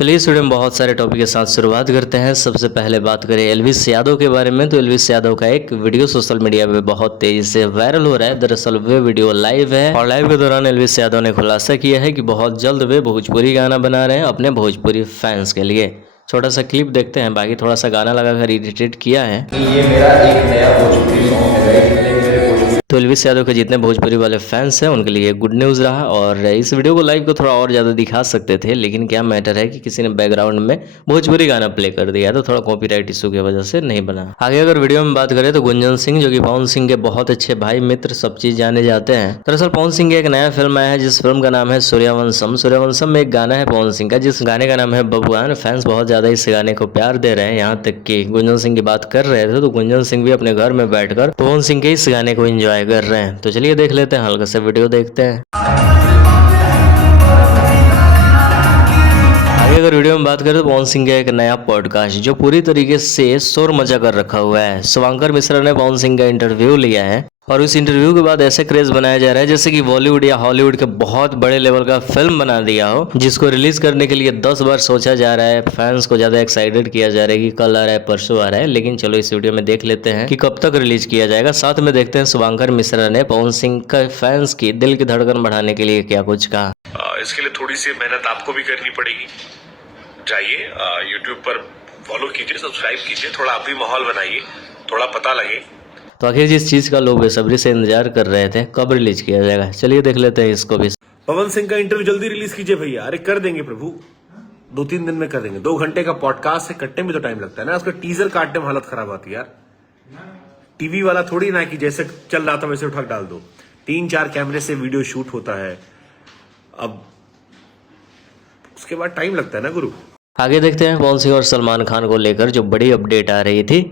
चलिए इस वीडियो में बहुत सारे टॉपिक के साथ शुरुआत करते हैं। सबसे पहले बात करें एल्विस यादव के बारे में, तो एल्विस यादव का एक वीडियो सोशल मीडिया पे बहुत तेजी से वायरल हो रहा है। दरअसल वे वीडियो लाइव है और लाइव के दौरान एल्विस यादव ने खुलासा किया है कि बहुत जल्द वे भोजपुरी गाना बना रहे हैं अपने भोजपुरी फैंस के लिए। छोटा सा क्लिप देखते हैं, बाकी थोड़ा सा गाना लगाकर एडिटेड किया है। ये मेरा एक नया भोजपुरी सॉन्ग है। तो एल्विस यादव के जितने भोजपुरी वाले फैंस हैं उनके लिए गुड न्यूज़ रहा और इस वीडियो को लाइव को थोड़ा और ज़्यादा दिखा सकते थे, लेकिन क्या मैटर है कि किसी ने बैकग्राउंड में भोजपुरी गाना प्ले कर दिया, तो थोड़ा कॉपीराइट इशू की वजह से नहीं बना। आगे अगर वीडियो में बात करें तो गुंजन सिंह, जो कि पवन सिंह के बहुत अच्छे भाई मित्र सब चीज जाने जाते हैं। दरअसल पवन सिंह की एक नया फिल्म आया है जिस फिल्म का नाम है सूर्यवंशम। सूर्यवंशम में एक गाना है पवन सिंह का, जिस गाने का नाम है बबुआन। फैंस बहुत ज्यादा इस गाने को प्यार दे रहे हैं, यहाँ तक कि गुंजन सिंह की बात कर रहे थे तो गुंजन सिंह भी अपने घर में बैठकर पवन सिंह के इस गाने को एंजॉय कर रहे हैं। तो चलिए देख लेते हैं, हल्का सा वीडियो देखते हैं। आगे अगर वीडियो में बात करें तो पवन सिंह का एक नया पॉडकास्ट जो पूरी तरीके से शोर मचा कर रखा हुआ है। शुभंकर मिश्रा ने पवन सिंह का इंटरव्यू लिया है और उस इंटरव्यू के बाद ऐसे क्रेज बनाया जा रहा है जैसे कि बॉलीवुड या हॉलीवुड के बहुत बड़े लेवल का फिल्म बना दिया हो, जिसको रिलीज करने के लिए 10 बार सोचा जा रहा है। फैंस को ज्यादा एक्साइटेड किया जा रहा है कि कल आ रहा है, परसों आ रहा है, लेकिन चलो इस वीडियो में देख लेते हैं कि कब तक रिलीज किया जाएगा। साथ में देखते हैं शुभंकर मिश्रा ने पवन सिंह का फैंस की दिल की धड़कन बढ़ाने के लिए क्या कुछ कहा। इसके लिए थोड़ी सी मेहनत आपको भी करनी पड़ेगी। जाइए यूट्यूब पर फॉलो कीजिए, सब्सक्राइब कीजिए, थोड़ा आप भी माहौल बनाइए, थोड़ा पता लगे। तो आखिर जिस चीज का लोग बेसब्री से इंतजार कर रहे थे कब रिलीज किया जाएगा, चलिए देख लेते हैं इसको भी। पवन सिंह का इंटरव्यू जल्दी रिलीज कीजिए भैया। अरे कर देंगे प्रभु, 2-3 दिन में कर देंगे। 2 घंटे का पॉडकास्ट है, कटने में तो टाइम लगता है ना। उसका टीजर काटने में हालत खराब आती है यार। टीवी वाला थोड़ी ना कि जैसे चल रहा था वैसे उठा डाल दो। 3-4 कैमरे से वीडियो शूट होता है, अब उसके बाद टाइम लगता है ना गुरु। आगे देखते हैं पवन सिंह और सलमान खान को लेकर जो बड़ी अपडेट आ रही थी।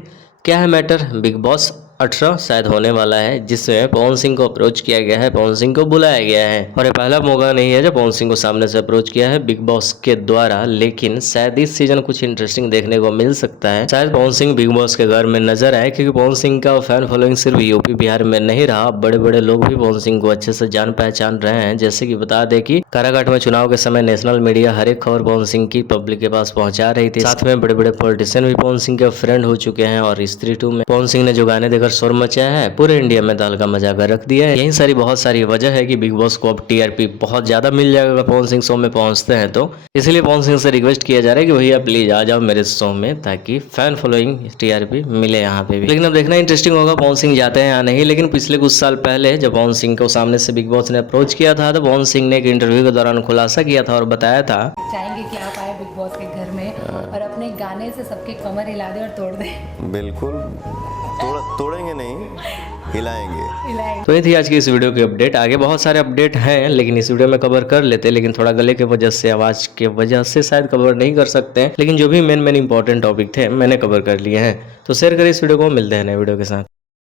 क्या है मैटर, बिग बॉस 18 शायद होने वाला है जिसमें पवन सिंह को अप्रोच किया गया है, पवन सिंह को बुलाया गया है और ये पहला मौका नहीं है जब पवन सिंह को सामने से अप्रोच किया है बिग बॉस के द्वारा। लेकिन शायद इस सीजन कुछ इंटरेस्टिंग देखने को मिल सकता है। शायद पवन सिंह बिग बॉस के घर में नजर आए, क्योंकि पवन सिंह का फैन फॉलोइंग सिर्फ यूपी बिहार में नहीं रहा, बड़े बड़े लोग भी पवन सिंह को अच्छे से जान पहचान रहे हैं। जैसे कि बता दें कि काराकाट में चुनाव के समय नेशनल मीडिया हर एक खबर पवन सिंह की पब्लिक के पास पहुंचा रही थी। साथ में बड़े बड़े पॉलिटिशियन भी पवन सिंह के फ्रेंड हो चुके हैं और स्त्री 2 में पवन सिंह ने जो गाने देकर शोर मचाया है पूरे इंडिया में दाल का मजा कर रख दिया है। यही सारी बहुत सारी वजह है कि बिग बॉस को अब टीआरपी बहुत ज्यादा मिल जाएगा अगर पवन सिंह शो में पहुंचते हैं तो। इसलिए पवन सिंह से रिक्वेस्ट किया जा रहा है कि भैया प्लीज आ जाओ मेरे शो में, ताकि फैन फॉलोइंग टीआरपी मिले यहाँ पे भी। लेकिन अब देखना इंटरेस्टिंग होगा पवन सिंह जाते हैं या नहीं। लेकिन पिछले कुछ साल पहले जब पवन सिंह को सामने से बिग बॉस ने अप्रोच किया था तो पवन सिंह ने एक इंटरव्यू के दौरान खुलासा किया था और बताया था चाहेंगे कि आप आए बिग बॉस के घर में और अपने गाने से सबके कमर हिला दे और तोड़ दे। बिल्कुल, तोड़ेंगे नहीं, हिलाएंगे। तो ये थी आज की इस वीडियो की अपडेट। आगे बहुत सारे अपडेट हैं लेकिन इस वीडियो में कवर कर लेते, लेकिन थोड़ा गले की वजह से, आवाज की वजह से शायद कवर नहीं कर सकते हैं। लेकिन जो भी मेन इंपॉर्टेंट टॉपिक थे मैंने कवर कर लिए हैं। तो शेयर करें इस वीडियो को, मिलते हैं नए वीडियो के साथ।